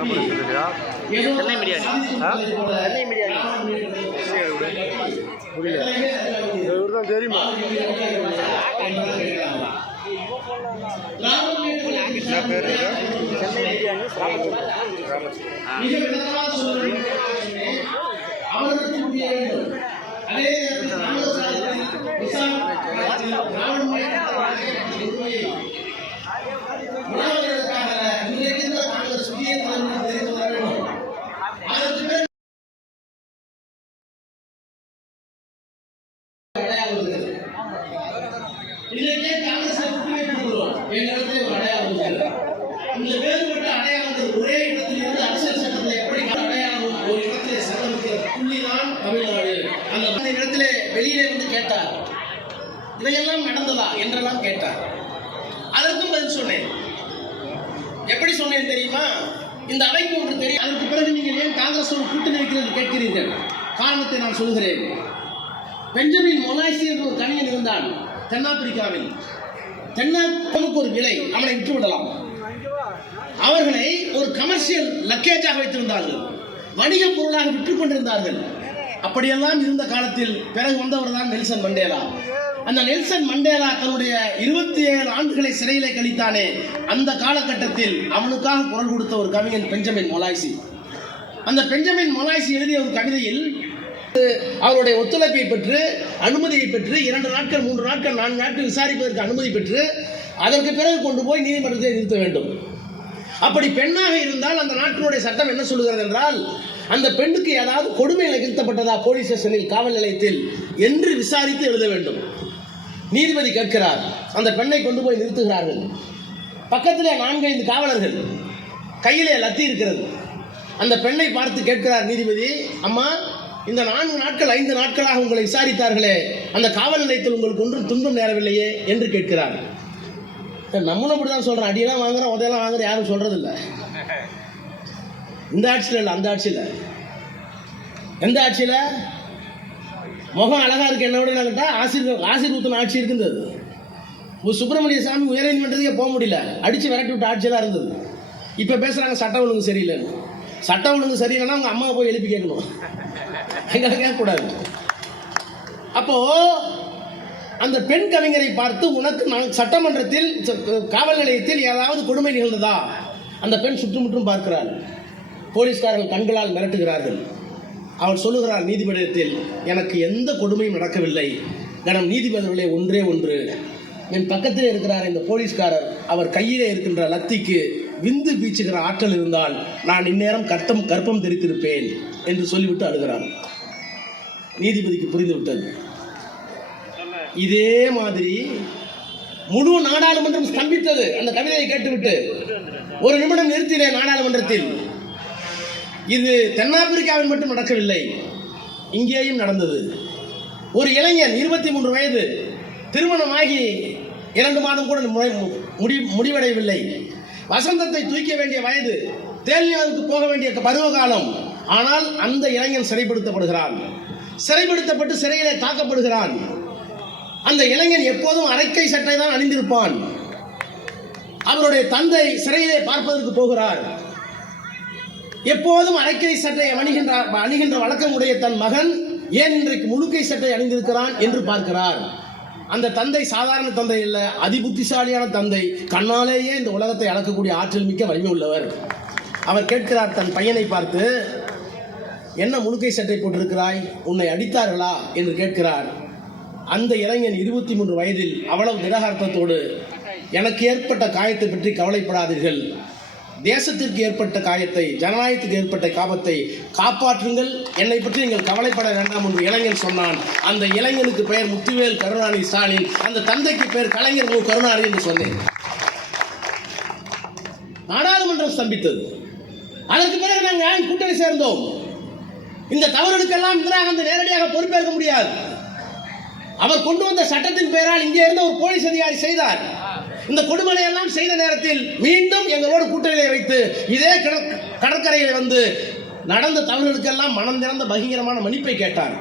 சென்னை பிரியாணி சென்னை பிரியாணி புரியல இவர் தான் தெரியுமா என்ன பேர் சென்னை பிரியாணி இன்றைக்கே காங்கிரஸ் எங்களுக்கு ஒரு அடையாளம் இந்த வேறுபட்ட அடையாளங்கள் ஒரே இடத்தில் இருந்து அரசியல் சட்டத்தில் எப்படி அடையாளம் ஒரு இடத்திலே சங்கமிக்கிற புள்ளிதான் தமிழ்நாடு. அந்த இடத்திலே வெளியிலே வந்து கேட்டார், இதையெல்லாம் நடந்ததா என்றெல்லாம் கேட்டார். அதற்கும் பதில் சொன்னேன். எப்படி சொன்னேன் தெரியுமா? இந்த அவைக்கு ஒன்று தெரியும். அதற்கு பிறகு நீங்கள் ஏன் காங்கிரஸோடு கூட்டணி வைக்கிறது கேட்கிறீர்கள். காரணத்தை நான் சொல்கிறேன். பெஞ்சமின் மொனாய்சி என்ற ஒரு கவிஞன் இருந்தான் தென்னாப்பிரிக்காவில். தென்னாப்பிரிக்காவுக்கு ஒரு விலை, அவனை விட்டு விடலாம். அவர்களை ஒரு கமர்ஷியல் லக்கேஜாக வைத்திருந்தார்கள், வணிக பொருளாக விற்றுக் கொண்டிருந்தார்கள். அப்படியெல்லாம் இருந்த காலத்தில் பிறகு வந்தவர் தான் நெல்சன் மண்டேலா. அந்த நெல்சன் மண்டேலா தன்னுடைய 27 ஆண்டுகளை சிறையிலே கழித்தானே, அந்த காலகட்டத்தில் அவனுக்காக குரல் கொடுத்த ஒரு கவிஞன் பெஞ்சமின் மொனாய்சி. அந்த பெஞ்சமின் மொனாய்சி எழுதிய ஒரு கவிதையில் அவருடைய ஒத்துழைப்பை பெற்று அனுமதியை பெற்று 2 நாட்கள் 3 நாட்கள் 4 நாட்கள் விசாரிப்பதற்கு அனுமதி பெற்று அதற்கு பிறகு கொண்டு போய் நீதிமன்றத்தை நிறுத்த வேண்டும். அப்படி பெண்ணாக இருந்தால் அந்த நாட்டினுடைய சட்டம் என்ன சொல்லுகிறது என்றால், அந்த பெண்ணுக்கு ஏதாவது கொடுமை நிகழ்த்தப்பட்டதா போலீஸ் ஸ்டேஷனில், காவல் நிலையத்தில் என்று விசாரித்து எழுத வேண்டும். நீதிபதி கேட்கிறார். அந்த பெண்ணை கொண்டு போய் நிறுத்துகிறார்கள். பக்கத்திலே 4-5 காவலர்கள், கையிலே லத்தி இருக்கிறது. அந்த பெண்ணை பார்த்து கேட்கிறார் நீதிபதி, அம்மா, இந்த 4 நாட்கள் 5 நாட்களாக உங்களை விசாரித்தார்களே, அந்த காவல் நிலையத்தில் உங்களுக்கு ஒன்றும் துன்பம் நேரவில்லையே என்று கேட்கிறார். நம்மளும் அப்படிதான் சொல்றோம், அடியெல்லாம் வாங்குறோம், உதையெல்லாம் வாங்குற யாரும் சொல்றதில்லை. இந்த ஆட்சியில் இல்லை, அந்த ஆட்சியில். எந்த ஆட்சியில் முகம் அழகா இருக்கு என்ன விட கேட்டா ஆசிர் ஊத்தின ஆட்சி இருந்தது. சுப்பிரமணிய சாமி உயர்நீதிமன்றத்துக்கே போக முடியல, அடிச்சு விரட்டி விட்ட ஆட்சியெல்லாம் இருந்தது. இப்போ பேசுறாங்க சட்டம் ஒழுங்கு சரியில்லைன்னு. சட்டம் ஒழுங்கு சரியில்லைன்னா அவங்க அம்மாவை போய் எழுப்பி கேட்கணும், எங்களை கேட்கக்கூடாது. அப்போ அந்த பெண் கவிஞரை பார்த்து, உனக்கு நான் சட்டமன்றத்தில் காவல் நிலையத்தில் ஏதாவது கொடுமை நிகழ்ந்ததா? அந்த பெண் சுற்றுமுற்றும் பார்க்கிறாள். போலீஸ்காரர்கள் கண்களால் மிரட்டுகிறார்கள். அவள் சொல்லுகிறாள் நீதிபதியத்தில், எனக்கு எந்த கொடுமையும் நடக்கவில்லை. கணம் நீதிபதிகளே, ஒன்றே ஒன்று, என் பக்கத்தில் இருக்கிறார் இந்த போலீஸ்காரர், அவர் கையிலே இருக்கின்ற லத்திக்கு விந்து பீச்சுகிற ஆற்றல் இருந்தால் நான் இந்நேரம் கற்பம் தெரித்திருப்பேன் என்று சொல்லிவிட்டு அழுகிறார். நீதிபதிக்கு புரிந்துவிட்டது. இதே மாதிரி முழு நாடாளுமன்றம் ஸ்தம்பித்தது அந்த கவிதையை கேட்டுவிட்டு. 1 நிமிடம் நிறுத்தினேன் நாடாளுமன்றத்தில். இது தென்னாப்பிரிக்காவில் மட்டும் நடக்கவில்லை, இங்கேயும் நடந்தது. ஒரு இளைஞன் 23 வயது, திருமணமாகி 2 மாதம் கூட முடிவடையவில்லை. வசந்தத்தை தூக்க வேண்டிய வயது, தேல்யாவுக்கு போக வேண்டிய பருவகாலம். ஆனால் அந்த இளைஞன் சிறைப்படுத்தப்படுகிறான். சிறைப்படுத்தப்பட்டு சிறையிலே தாக்கப்படுகிறான். அந்த இளைஞன் எப்போதும் அரைக்கை சட்டை தான் அணிந்திருப்பான். அவருடைய தந்தை சிறையிலே பார்ப்பதற்கு போகிறார். எப்போதும் அரைக்கை சட்டை அணிகின்ற வழக்கம் உடைய தன் மகன் ஏன் இன்றைக்கு முழுக்கை சட்டை அணிந்திருக்கிறான் என்று பார்க்கிறார். அந்த தந்தை சாதாரண தந்தை இல்ல, அதிபுத்திசாலியான தந்தை. கண்ணாலேயே இந்த உலகத்தை அளக்கக்கூடிய ஆற்றல் மிக்க வலிமை உள்ளவர். அவர் கேட்கிறார் தன் பையனை பார்த்து, என்ன முழுக்கை சட்டை போட்டிருக்கிறாய், உன்னை அடித்தார்களா என்று கேட்கிறார். அந்த இளைஞன் 23 வயதில் அவ்வளவு திடகார்த்தத்தோடு, எனக்கு ஏற்பட்ட காயத்தை பற்றி கவலைப்படாதீர்கள், தேசத்திற்கு ஏற்பட்ட காயத்தை, ஜனநாயகத்துக்கு ஏற்பட்ட காபத்தை காப்பாற்றுங்கள், என்னை பற்றி நீங்கள் கவலைப்பட வேண்டாம் என்று இளைஞன் சொன்னான். அந்த இளைஞனுக்கு பெயர் முத்துவேல் கருணாநிதி ஸ்டாலின், அந்த தந்தைக்கு பெயர் கலைஞர் கருணாநிதி என்று சொன்னேன். நாடாளுமன்றம் ஸ்தம்பித்தது. அதற்கு பிறகு நாங்கள் கூட்டணி சேர்ந்தோம். இந்த தவறுகளுக்கெல்லாம் இந்திரா காந்தி நேரடியாக பொறுப்பேற்க முடியாது. அவர் கொண்டு வந்த சட்டத்தின் பெயரால் இங்கே இருந்த ஒரு போலீஸ் அதிகாரி செய்தார். இந்த கொடுமலை எல்லாம் செய்த நேரத்தில் மீண்டும் எங்களோடு கூட்டணியை வைத்து இதே கடற்கரையில் வந்து நடந்த தவறுகளுக்கெல்லாம் மனம் திறந்த பகிரங்கமான மன்னிப்பை கேட்டார்.